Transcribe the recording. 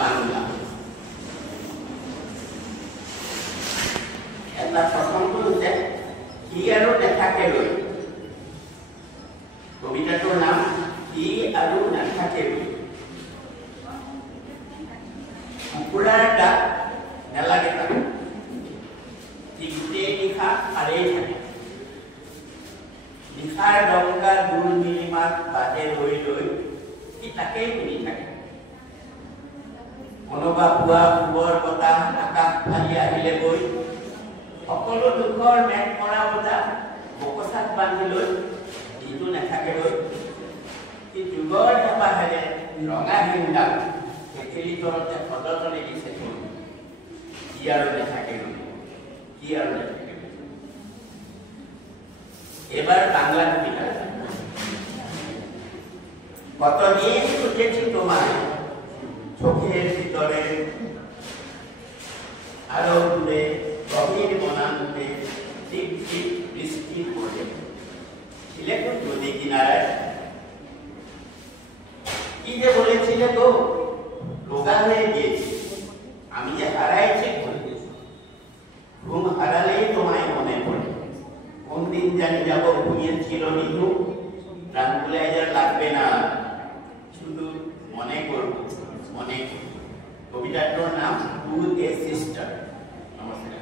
বাংলা। এটা প্ৰথমটো হৈছে সি আৰু নেথাকে লৈ। কবিতাটোৰ নাম সি আৰু নেথাকে লৈ। কুকুৰাৰ দাঁত নেলাগে তাক, সি গোটেই নিশা সাৰেই থাকে। নিশাৰ ডংকা দূৰ নিৰিমাত বাটে লৈ লৈ সি তাকেই শুনি থাকে। কোনোবা পুৱা পূবৰ বতাহ আকাশ ফালি আহিলে গৈ সকলো দুখৰ মেঘ মৰা বতাহ বকচাত বান্ধি লৈ যিটো নেথাকে লৈ সি যুগৰ হেঁপাহেৰে ৰঙা হিংডাল ভেটেলি তলতে সযতনে দিছে থৈ। কি আৰু নেথাকে লৈ, কি আৰু নেথাকে লৈ। এবার বাংলা কবিতা। কতদিন খুঁজেছি তোমায় চোখের ভিতরে, আরো দূরে গভীর বনান্তে ঠিক ঠিক বৃষ্টি পড়ে। ছিলে তো নদী কিনারায়, কি যে বলেছিলে তো রোগা হয়ে গিয়েছি, আমি যে হারাইছি ঘুম হারালেই তোমায় মনে পড়ে। কোন দিন জানি যাব ঘুমিয়ে ছিল নিহু, ট্রাঙ্কুলাইজার লাগবে না, শুধু মনে করব মনে। কবিতাটার নাম টু এ সিস্টার। নমস্কার।